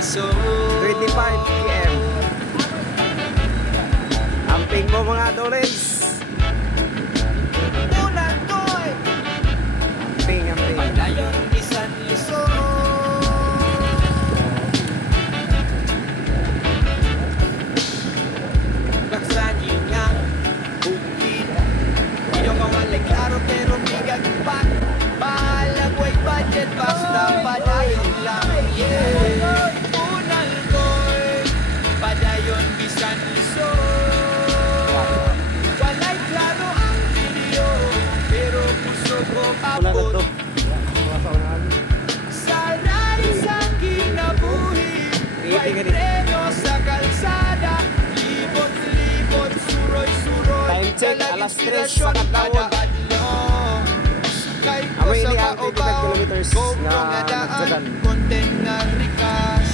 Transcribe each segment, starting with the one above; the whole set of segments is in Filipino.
lisod. 25 PM. Amping mo mga dolens. Tunan ko'y Amping. padayon bisan lisod. Baksan yun nga bukid. Hindi ko malay klaro pero bigag pa. Bahala ko'y budget basta padayon lang. Yeah. Tunan ko'y padayon bisan lisod. Walay klaro ang video pero puso ko Wala na abot. to. Sanay sa kinabuhi, may Iipin ka din. preno sa kalsada. Libot-libot, suroy-suroy. Time check, dalang alas 3 inspirasyon sa Katawag. kada adlaw. Sakay ko Amoy sa ini ang 25 kaubaw, kilometers GoPro na nga daan, nagsagan. content nga rikas.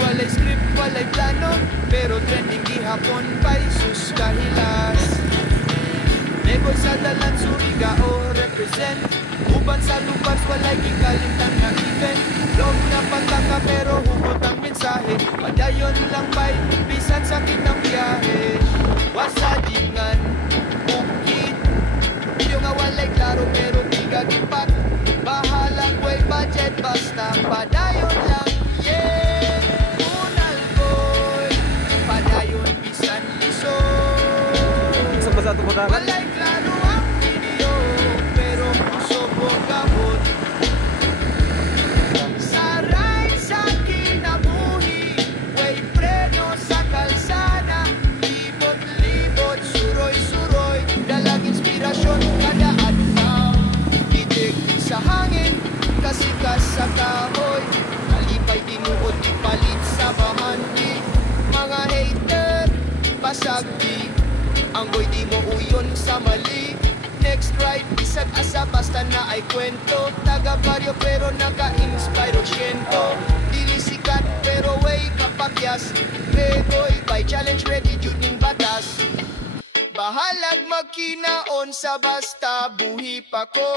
Walay script, walay plano, pero trending gihapon pa'y sus kahilas. Negoy sa dalan, Surigao represent. Uban sa lupars, walay gikalintang nga event. Log na pagkaka pero hugot ang mensahe. Padayon lang ba'y bisan sa kitang biyahe. Wasadingan, bukid. Video nga walay klaro pero bigag impact. Bahalang way budget basta padayon lang. Yeah, unal boy. Padayon bisan lisod. Sa basa tumutakan. Walay klaro ang video, pero puso ko kabot. Saray sa kinabuhi, way preno sa kalsada. Libot-libot, suroy-suroy, dalang inspirasyon kada adlaw. Titig sa hangin, kasikas sa kahoy. Kalipay tinuod, ipalit sa bahandi. Mga hater, pasagdi. Ang boy di mo uyon sa mali. Next ride, bisag asa basta na ay kwento. Taga baryo pero naka-inspire og syento. Dili sikat pero way kapakyas. Regoy by challenge ready jud ning batas. Bahalag magkinaon sa basta buhi pa ko.